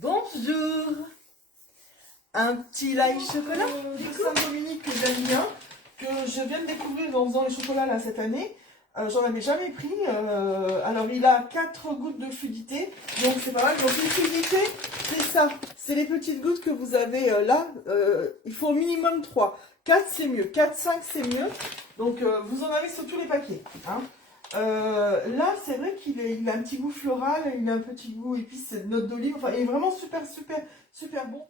Bonjour. Un petit light chocolat de Saint-Dominique que j'aime bien, que je viens de découvrir en faisant les chocolats là cette année. J'en avais jamais pris. Alors il a 4 gouttes de fluidité, donc c'est pas mal. Donc les fluidités, c'est ça. C'est les petites gouttes que vous avez là. Il faut au minimum 3. 4 c'est mieux. 4, 5 c'est mieux. Donc vous en avez sur tous les paquets. Hein. Là, c'est vrai il a un petit goût floral, il a un petit goût épice, de notes d'olive. Enfin, il est vraiment super bon.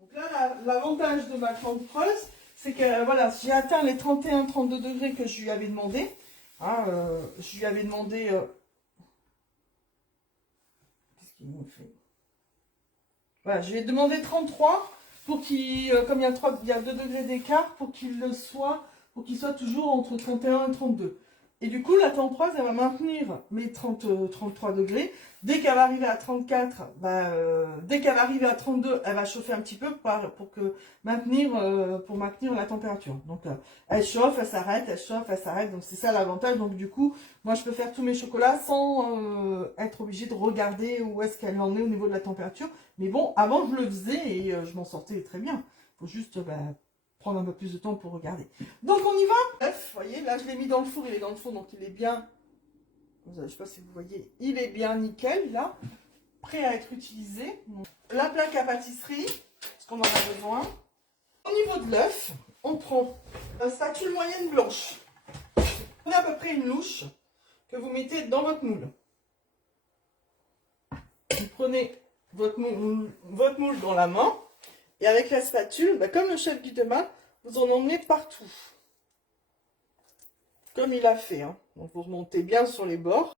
Donc là, l'avantage de ma crème creuse, c'est que voilà, j'ai atteint les 31-32 degrés que je lui avais demandé. Hein, je lui avais demandé. Qu'est-ce qu'il me fait? Voilà, je lui ai demandé 33 pour qu'il, comme il y a 2 degrés d'écart, pour qu'il soit toujours entre 31 et 32. Et du coup, la température, elle va maintenir mes 33 degrés. Dès qu'elle va arriver à 34, dès qu'elle va arriver à 32, elle va chauffer un petit peu pour maintenir la température. Donc, elle chauffe, elle s'arrête, elle chauffe, elle s'arrête. Donc, c'est ça l'avantage. Donc, du coup, moi, je peux faire tous mes chocolats sans être obligée de regarder où est-ce qu'elle en est au niveau de la température. Mais bon, avant, je le faisais et je m'en sortais très bien. Il faut juste prendre un peu plus de temps pour regarder. Donc, on y va. Bref, vous voyez, là, je l'ai mis dans le four. Il est dans le four, donc il est bien. Je ne sais pas si vous voyez. Il est bien nickel, là. Prêt à être utilisé. Donc, la plaque à pâtisserie, parce qu'on en a besoin. Au niveau de l'œuf, on prend une spatule moyenne blanche. Prenez à peu près une louche que vous mettez dans votre moule. Vous prenez votre moule dans la main et avec la spatule, comme le chef Guillemin, vous en emmenez partout. Comme il a fait. Hein. Donc vous remontez bien sur les bords.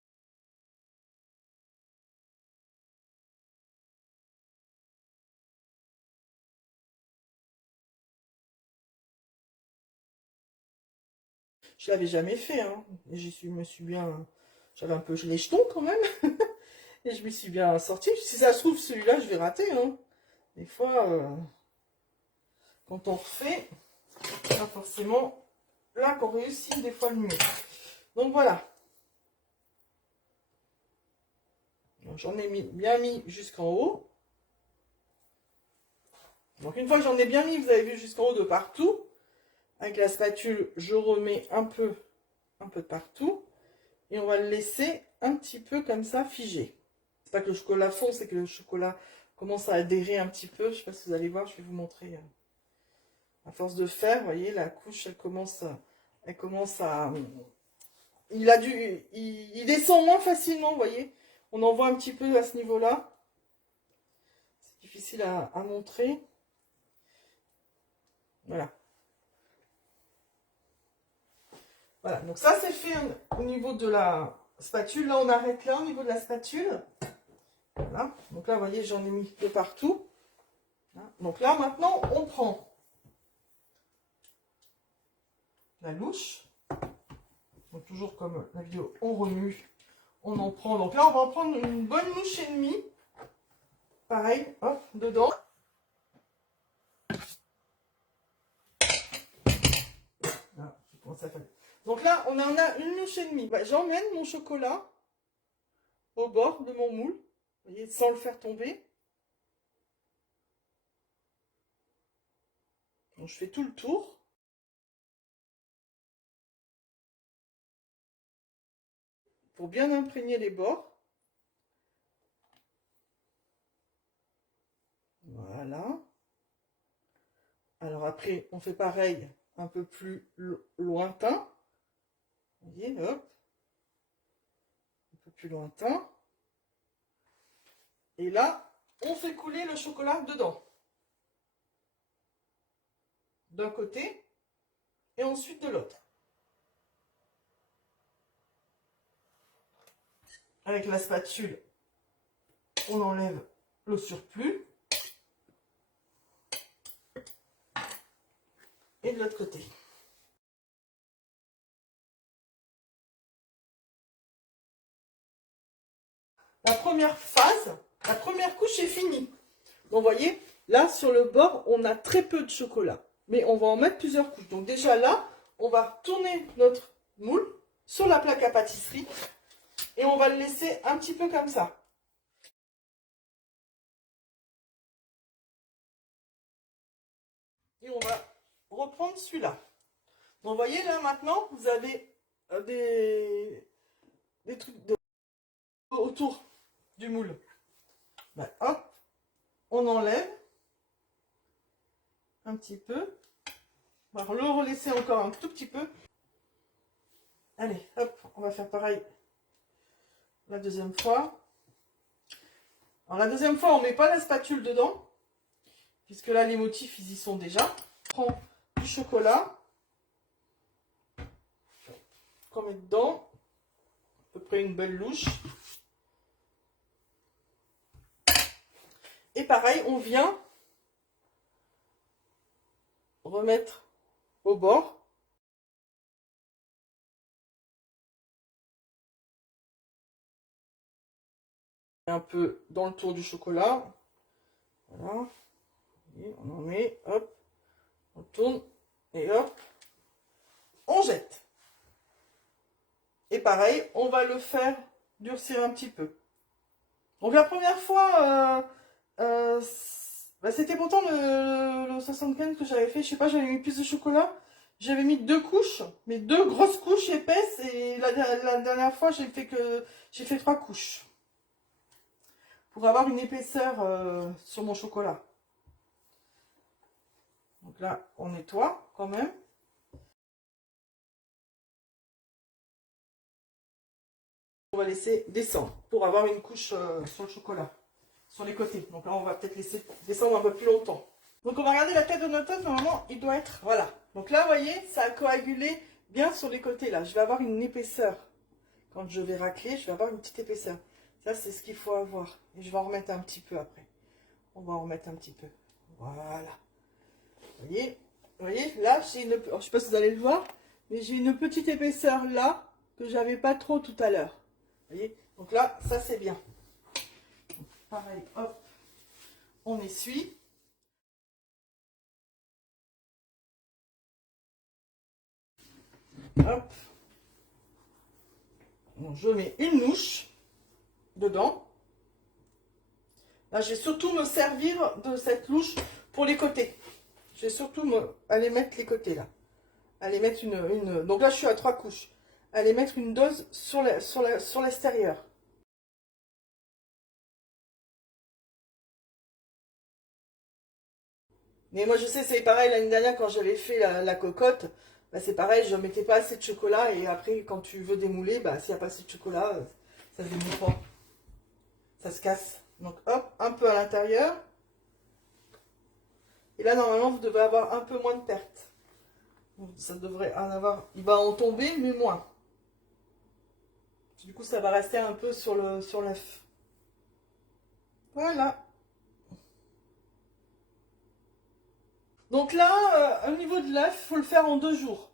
Je l'avais jamais fait. Hein. Et me suis bien... J'avais un peu les jetons quand même. Et je me suis bien sortie. Si ça se trouve, celui-là, je vais rater. Hein. Des fois, quand on refait, pas forcément là qu'on réussit des fois le mieux. Donc voilà. J'en ai bien mis jusqu'en haut. Donc une fois que j'en ai bien mis, vous avez vu jusqu'en haut de partout. Avec la spatule, je remets un peu de partout. Et on va le laisser un petit peu comme ça figé. C'est pas que le chocolat fond, c'est que le chocolat commence à adhérer un petit peu. Je sais pas si vous allez voir, je vais vous montrer. À force de faire, vous voyez, la couche, elle commence à... Il descend moins facilement, vous voyez. On en voit un petit peu à ce niveau-là. C'est difficile à montrer. Voilà. Voilà, donc ça c'est fait au niveau de la spatule. Là, on arrête là au niveau de la spatule. Voilà, donc là, vous voyez, j'en ai mis de partout. Donc là, maintenant, on prend la louche. Donc toujours comme la vidéo, on remue, on en prend. Donc là, on va en prendre une bonne louche et demie. Pareil, hop, dedans. Voilà, ça fait. Donc là, on en a une louche et demie. J'emmène mon chocolat au bord de mon moule, vous voyez, sans le faire tomber. Donc je fais tout le tour. Pour bien imprégner les bords. Voilà. Alors après, on fait pareil, un peu plus lointain. Vous voyez, hop. Un peu plus lointain. Et là, on fait couler le chocolat dedans. D'un côté et ensuite de l'autre. Avec la spatule, on enlève le surplus. Et de l'autre côté. La première phase, la première couche est finie. Donc, vous voyez, là, sur le bord, on a très peu de chocolat. Mais on va en mettre plusieurs couches. Donc, déjà là, on va tourner notre moule sur la plaque à pâtisserie. Et on va le laisser un petit peu comme ça. Et on va reprendre celui-là. Donc, vous voyez, là, maintenant, vous avez des trucs autour du moule. Ben, hop, on enlève un petit peu. On va le relaisser encore un tout petit peu. Allez, hop, on va faire pareil la deuxième fois. Alors la deuxième fois, on ne met pas la spatule dedans, puisque là, les motifs, ils y sont déjà. On prend du chocolat qu'on met dedans, à peu près une belle louche. Et pareil, on vient remettre au bord. Un peu dans le tour du chocolat. Voilà. Et on en met, hop, on tourne et hop, on jette. Et pareil, on va le faire durcir un petit peu. Donc la première fois, bah, c'était pourtant le 75 que j'avais fait. Je sais pas, j'avais mis plus de chocolat. J'avais mis 2 couches, mais 2 grosses couches épaisses. Et la dernière fois, j'ai fait 3 couches. Pour avoir une épaisseur sur mon chocolat. Donc là, on nettoie quand même. On va laisser descendre pour avoir une couche sur le chocolat, sur les côtés. Donc là, on va peut-être laisser descendre un peu plus longtemps. Donc on va regarder la tête de notre œuf. Normalement, il doit être... Voilà. Donc là, vous voyez, ça a coagulé bien sur les côtés. Là, je vais avoir une épaisseur. Quand je vais racler, je vais avoir une petite épaisseur. Ça, c'est ce qu'il faut avoir. Et je vais en remettre un petit peu après. On va en remettre un petit peu. Voilà. Vous voyez, là, j'ai une... Alors, je ne sais pas si vous allez le voir, mais j'ai une petite épaisseur là que j'avais pas trop tout à l'heure. Vous voyez, donc là, ça c'est bien. Pareil, hop, on essuie. Hop. Donc, je mets une louche dedans. Là, je vais surtout me servir de cette louche pour les côtés. Je vais surtout aller mettre les côtés là. Aller mettre une... Donc là, je suis à 3 couches. Aller mettre une dose sur l'extérieur. Mais moi, je sais, c'est pareil, l'année dernière, quand j'avais fait la cocotte, bah, c'est pareil, je ne mettais pas assez de chocolat. Et après, quand tu veux démouler, bah, s'il n'y a pas assez de chocolat, ça ne démoule pas. Ça se casse. Donc, hop, un peu à l'intérieur. Et là, normalement, vous devez avoir un peu moins de pertes. Donc, ça devrait en avoir... Il va en tomber, mais moins. Du coup, ça va rester un peu sur l'œuf. Voilà. Donc là, au niveau de l'œuf, il faut le faire en 2 jours.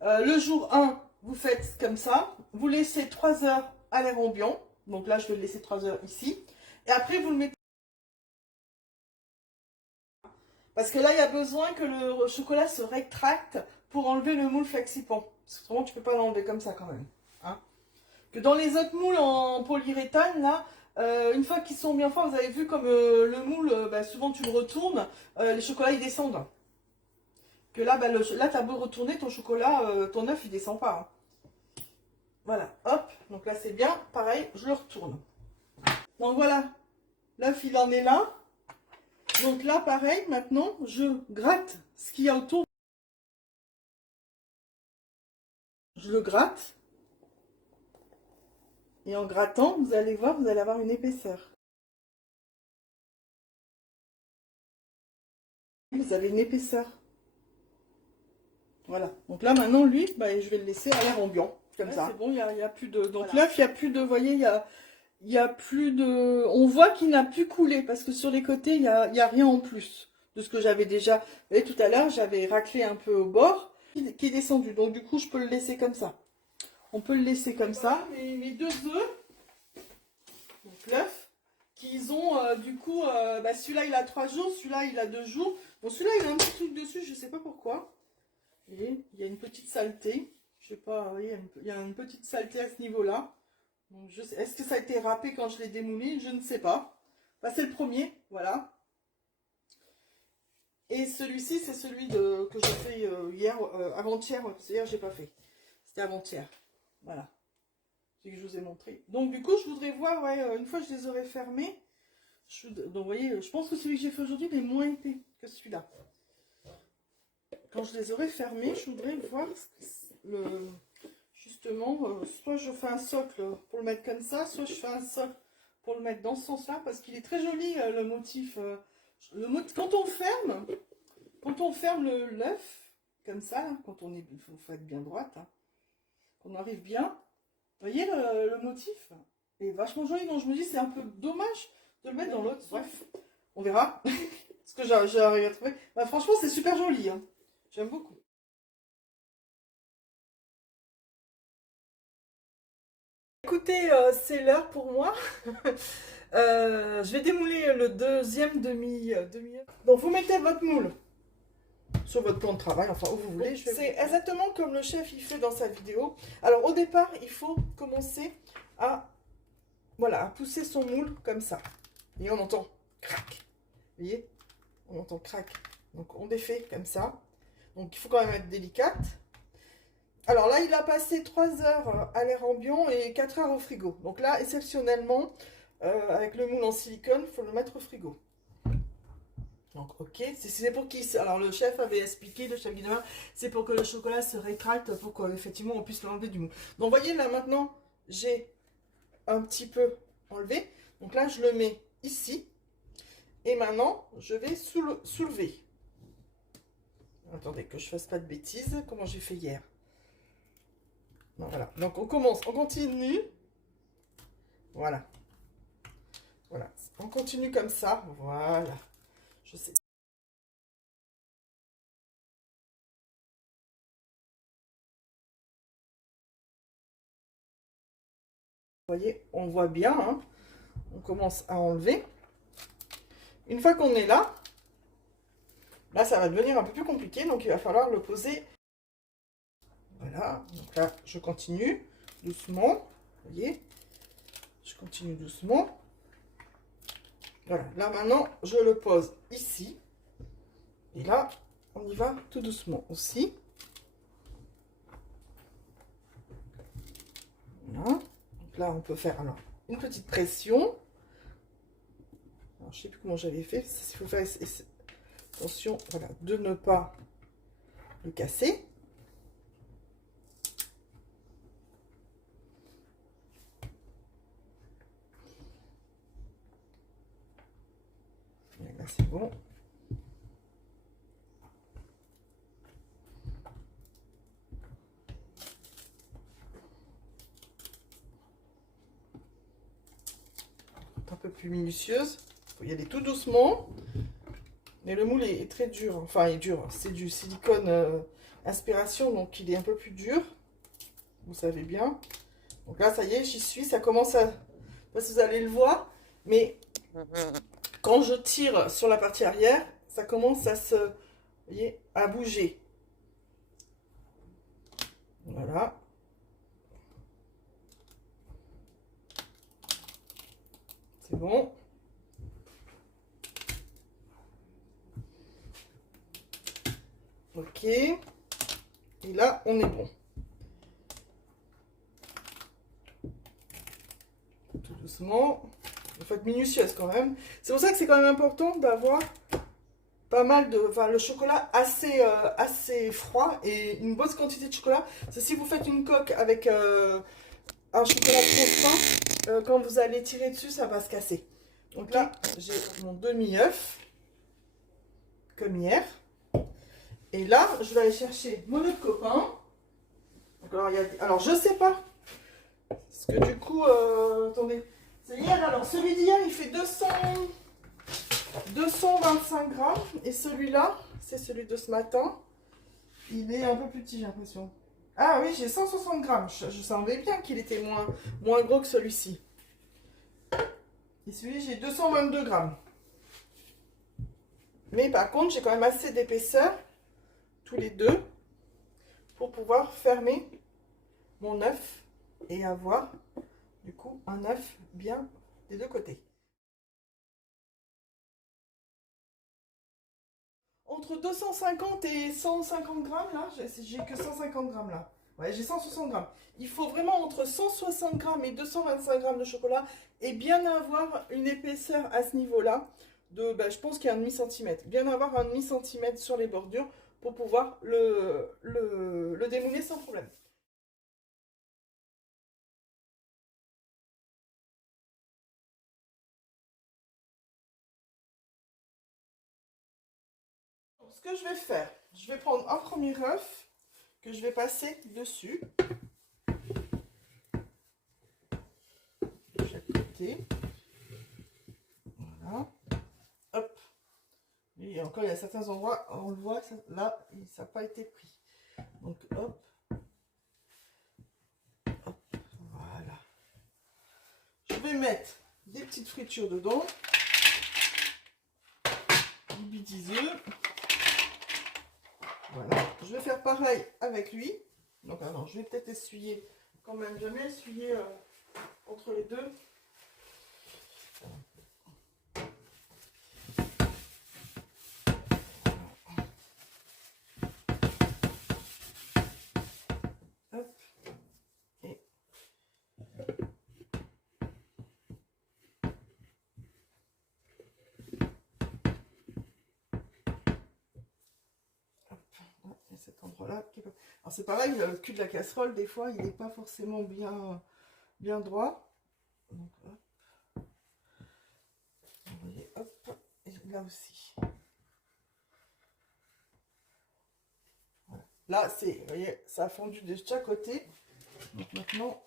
Le jour 1, vous faites comme ça. Vous laissez 3 heures à l'air ambiant. Donc là, je vais le laisser 3 heures ici. Et après, vous le mettez... Parce que là, il y a besoin que le chocolat se rétracte pour enlever le moule flexipan. Sinon, tu ne peux pas l'enlever comme ça quand même. Hein. Que dans les autres moules en polyuréthane, là, une fois qu'ils sont bien forts, vous avez vu comme le moule, bah, souvent tu le retournes, les chocolats ils descendent. Que là, bah, là tu as beau retourner ton chocolat, ton œuf il descend pas. Hein. Voilà, hop, donc là c'est bien, pareil, je le retourne. Donc voilà, l'œuf il en est là. Donc là pareil, maintenant je gratte ce qu'il y a autour. Je le gratte. Et en grattant, vous allez voir, vous allez avoir une épaisseur. Vous avez une épaisseur. Voilà. Donc là, maintenant, lui, bah, je vais le laisser à l'air ambiant. comme ça. C'est bon, il y a plus de... Donc l'œuf, il n'y a plus de... Vous voyez, il y a plus de... On voit qu'il n'a plus coulé parce que sur les côtés, il y a rien en plus de ce que j'avais déjà... Vous voyez, tout à l'heure, j'avais raclé un peu au bord qui est descendu. Donc du coup, je peux le laisser comme ça. On peut le laisser comme ça. Mes 2 œufs, donc l'œuf, qu'ils ont du coup... celui-là, il a 3 jours, celui-là, il a 2 jours. Bon, celui-là, il a un petit truc dessus, je ne sais pas pourquoi. Et il y a une petite saleté. Je sais pas, vous voyez, il y a une petite saleté à ce niveau-là. Est-ce que ça a été râpé quand je l'ai démoulé? Je ne sais pas. Bah, c'est le premier, voilà. Et celui-ci, c'est celui que j'ai fait hier, avant-hier, parce que hier, j'ai pas fait. C'était avant-hier. Voilà. C'est que je vous ai montré. Donc, du coup, je voudrais voir, ouais, une fois que je les aurai fermés. Donc, vous voyez, je pense que celui que j'ai fait aujourd'hui, il est moins épais que celui-là. Quand je les aurai fermés, je voudrais voir justement, soit je fais un socle pour le mettre comme ça, soit je fais un socle pour le mettre dans ce sens-là, parce qu'il est très joli le motif. Quand on ferme l'œuf, comme ça, là, quand on est, faut être bien droite, hein, qu'on arrive bien, vous voyez le motif est vachement joli, donc je me dis c'est un peu dommage de le mettre dans l'autre. Bref, on verra ce que j'arrive à trouver. Bah, franchement, c'est super joli, hein. J'aime beaucoup. Écoutez, c'est l'heure pour moi. Je vais démouler le deuxième demi-heure. Donc vous mettez votre moule sur votre plan de travail, enfin où vous voulez. C'est exactement comme le chef il fait dans sa vidéo. Alors au départ, il faut commencer à, voilà, à pousser son moule comme ça. Et on entend crac. Vous voyez? On entend crac. Donc on défait comme ça. Donc il faut quand même être délicate. Alors là, il a passé 3 heures à l'air ambiant et 4 heures au frigo. Donc là, exceptionnellement, avec le moule en silicone, il faut le mettre au frigo. Donc ok, c'est pour qui? Alors le chef avait expliqué, le chef guinéen, c'est pour que le chocolat se rétracte, pour qu'effectivement on puisse l'enlever du moule. Donc voyez là maintenant, j'ai un petit peu enlevé. Donc là, je le mets ici. Et maintenant, je vais soulever. Attendez que je fasse pas de bêtises, comment j'ai fait hier. Voilà, donc on commence, on continue. Voilà. Voilà, on continue comme ça. Voilà. Je sais. Vous voyez, on voit bien. Hein. On commence à enlever. Une fois qu'on est là, ça va devenir un peu plus compliqué. Donc, il va falloir le poser. Voilà. Donc là, je continue doucement. Vous voyez, je continue doucement. Voilà. Là, maintenant, je le pose ici. Et là, on y va tout doucement aussi. Voilà. Donc là, on peut faire alors une petite pression. Alors, je ne sais plus comment j'avais fait. Il faut faire attention, voilà, de ne pas le casser. Et là, c'est bon. Un peu plus minutieuse. Il faut y aller tout doucement. Mais le moule est très dur. Enfin, il est dur. C'est du silicone inspiration, donc il est un peu plus dur. Vous savez bien. Donc là, ça y est, j'y suis. Ça commence à... Je sais pas si vous allez le voir. Mais quand je tire sur la partie arrière, ça commence à se... Vous voyez, à bouger. Voilà. C'est bon. Ok. Et là, on est bon. Tout doucement. Il faut être minutieuse quand même. C'est pour ça que c'est quand même important d'avoir pas mal de... Enfin, le chocolat assez froid et une bonne quantité de chocolat. Parce que si vous faites une coque avec un chocolat trop fin, quand vous allez tirer dessus, ça va se casser. Donc là, j'ai mon demi-œuf, comme hier. Et là, je vais aller chercher mon autre copain. Alors, je sais pas. Parce que du coup, attendez. C'est hier, alors celui d'hier, il fait 225 grammes. Et celui-là, c'est celui de ce matin. Il est un peu plus petit, j'ai l'impression. Ah oui, j'ai 160 grammes. Je savais bien qu'il était moins gros que celui-ci. Et celui, j'ai 222 grammes. Mais par contre, j'ai quand même assez d'épaisseur, tous les deux, pour pouvoir fermer mon œuf et avoir, du coup, un œuf bien des deux côtés. Entre 250 et 150 grammes, là, j'ai que 150 grammes, là. Ouais, j'ai 160 grammes. Il faut vraiment entre 160 grammes et 225 grammes de chocolat et bien avoir une épaisseur à ce niveau-là. Je pense qu'il y a un demi-centimètre. Bien avoir un demi-centimètre sur les bordures pour pouvoir le démouler sans problème. Ce que je vais faire, je vais prendre un premier œuf que je vais passer dessus. De chaque côté. Voilà. Hop. Et encore, il y a certains endroits, on le voit, là, ça n'a pas été pris. Donc, hop. Hop. Voilà. Je vais mettre des petites fritures dedans. Du petits œufs. Voilà. Je vais faire pareil avec lui. Donc, alors, je vais peut-être essuyer quand même. J'aime bien essuyer entre les deux. Hop. Et cet endroit-là. Alors c'est pareil, le cul de la casserole, des fois, il n'est pas forcément bien droit. Donc, hop. Vous voyez, hop, et là aussi. Voilà. Là, vous voyez, ça a fondu de chaque côté. Donc maintenant,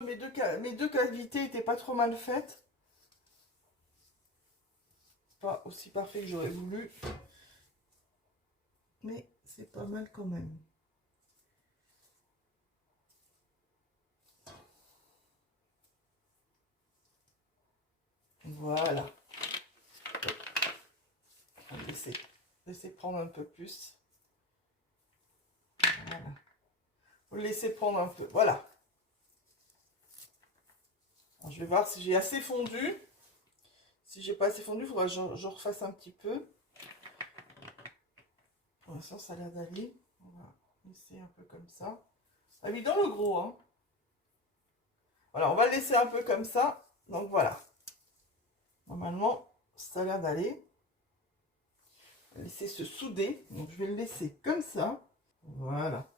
mes deux cavités n'étaient pas trop mal faites. Pas aussi parfait que j'aurais voulu. Mais c'est pas mal quand même. Voilà. On va laisser prendre un peu plus. Voilà. Faut le laisser prendre un peu. Voilà. Alors, je vais voir si j'ai assez fondu. Si j'ai pas assez fondu, il faudra que je refasse un petit peu. Pour l'instant, ça a l'air d'aller. On va laisser un peu comme ça. Ah oui, dans le gros, hein. Voilà, on va le laisser un peu comme ça. Donc voilà. Normalement, ça a l'air d'aller. On va laisser se souder. Donc je vais le laisser comme ça. Voilà.